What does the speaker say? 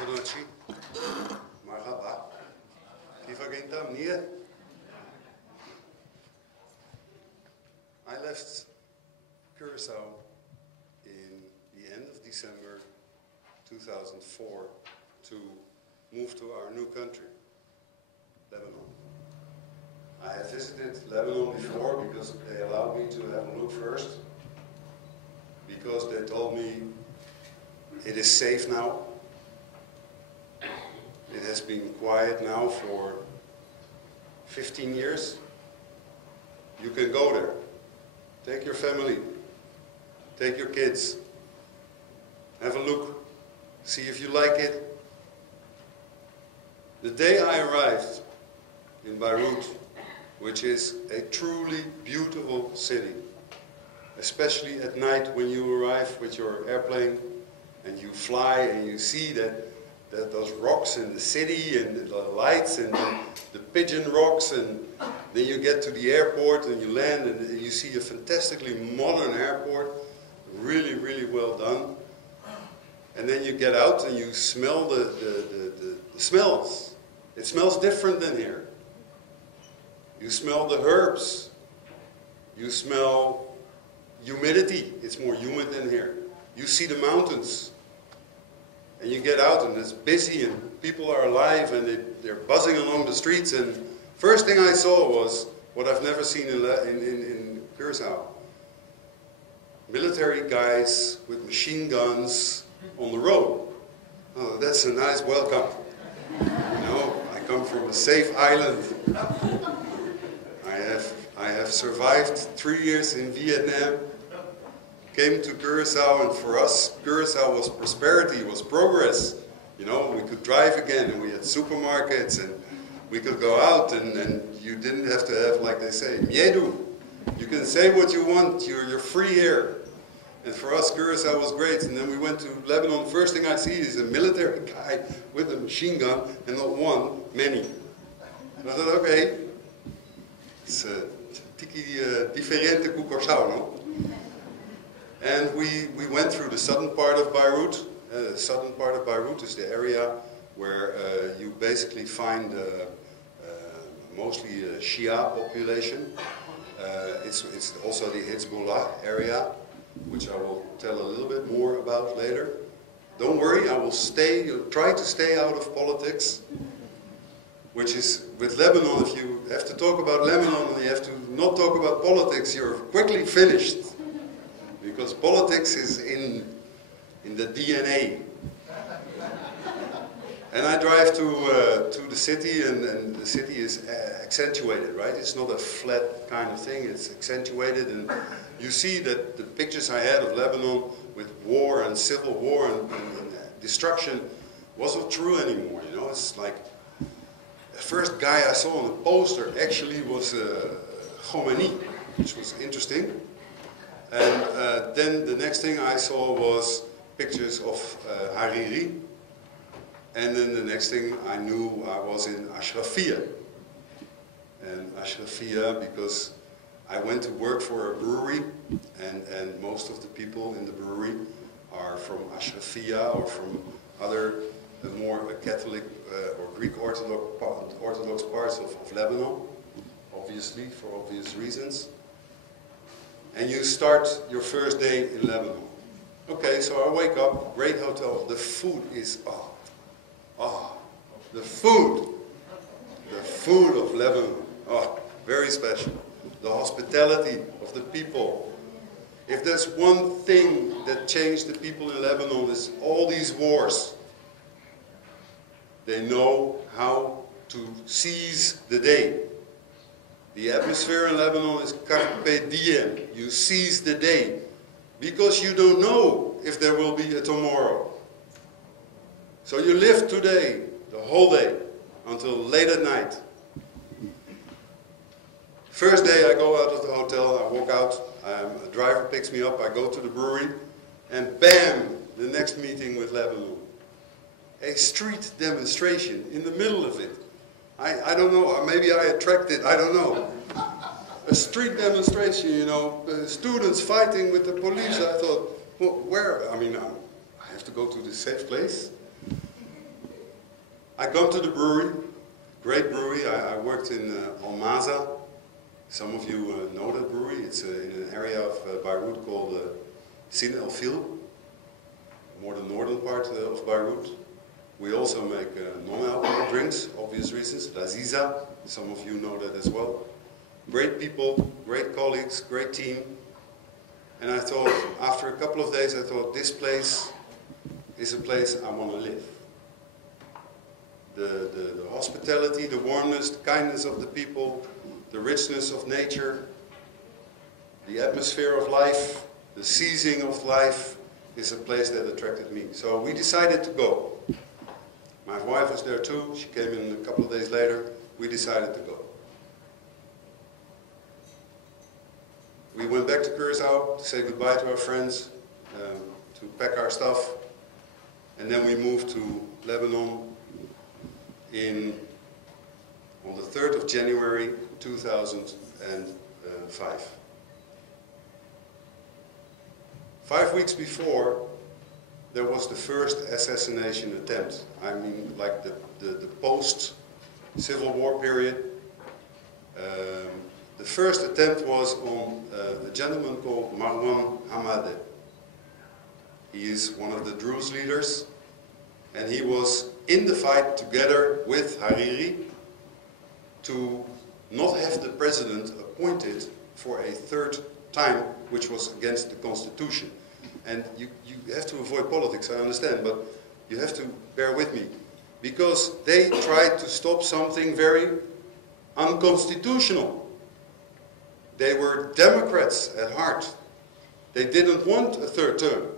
Boa noite. Marhaba. Kif agenta mnia? I left Curaçao in the end of December 2004 to move to our new country, Lebanon. I had visited Lebanon before because they allowed me to have a look first, because they told me it is safe now. It has been quiet now for 15 years. You can go there. Take your family. Take your kids. Have a look. See if you like it. The day I arrived in Beirut, which is a truly beautiful city, especially at night when you arrive with your airplane and you fly and you see that those rocks in the city and the lights and the pigeon rocks, and then you get to the airport and you land and you see a fantastically modern airport, really, really well done. And then you get out and you smell the smells. It smells different than here. You smell the herbs. You smell humidity. It's more humid than here. You see the mountains. And you get out and it's busy and people are alive and they're buzzing along the streets. And first thing I saw was what I've never seen in Curaçao. Military guys with machine guns on the road. Oh, that's a nice welcome. You know, I come from a safe island. I have survived 3 years in Vietnam. Came to Curaçao, and for us, Curaçao was prosperity, was progress. You know, we could drive again, and we had supermarkets, and we could go out, and you didn't have to have, like they say, miedo. You can say what you want, you're free here. And for us, Curaçao was great. And then we went to Lebanon. First thing I see is a military guy with a machine gun, and not one, many. And I thought, okay, it's a tiki diferente cu Curaçao, no? And we went through the southern part of Beirut. The southern part of Beirut is the area where you basically find mostly a Shia population. It's also the Hezbollah area, which I will tell a little bit more about later. Don't worry, I will try to stay out of politics, which is, with Lebanon, if you have to talk about Lebanon and you have to not talk about politics, you're quickly finished. Because politics is in the DNA. And I drive to the city, and the city is accentuated, right? It's not a flat kind of thing, it's accentuated, and you see that the pictures I had of Lebanon with war and civil war and destruction wasn't true anymore, you know? It's like, the first guy I saw on the poster actually was Khomeini, which was interesting. And then the next thing I saw was pictures of Hariri. And then the next thing I knew, I was in Ashrafia. And Ashrafia, because I went to work for a brewery, and most of the people in the brewery are from Ashrafia or from other more Catholic or Greek Orthodox parts of Lebanon, obviously, for obvious reasons. And you start your first day in Lebanon. Okay, so I wake up, great hotel, the food is, the food of Lebanon, very special. The hospitality of the people. If there's one thing that changed the people in Lebanon, is all these wars. They know how to seize the day. The atmosphere in Lebanon is carpe diem. You seize the day. Because you don't know if there will be a tomorrow. So you live today, the whole day, until late at night. First day I go out of the hotel, I walk out, a driver picks me up, I go to the brewery, and bam, the next meeting with Lebanon. A street demonstration in the middle of it. I don't know, maybe I attracted, I don't know. A street demonstration, you know, students fighting with the police. I thought, well, where? I mean, I have to go to this safe place. I come to the brewery, great brewery. I worked in Almaza. Some of you know that brewery. It's in an area of Beirut called Sin El Fil, more the northern part of Beirut. We also make non-alcoholic drinks, obvious reasons. Laziza, some of you know that as well. Great people, great colleagues, great team. And I thought, after a couple of days, I thought, this place is a place I want to live. The hospitality, the warmness, the kindness of the people, the richness of nature, the atmosphere of life, the seizing of life is a place that attracted me. So we decided to go. My wife was there too. She came in a couple of days later. We decided to go. We went back to Curaçao to say goodbye to our friends, to pack our stuff, and then we moved to Lebanon on the 3rd of January 2005. 5 weeks before, there was the first assassination attempt. I mean, like the post-Civil War period. The first attempt was on a gentleman called Marwan Hamadeh. He is one of the Druze leaders, and he was in the fight together with Hariri to not have the president appointed for a third time, which was against the constitution. And you have to avoid politics, I understand, but you have to bear with me. Because they tried to stop something very unconstitutional. They were Democrats at heart. They didn't want a third term.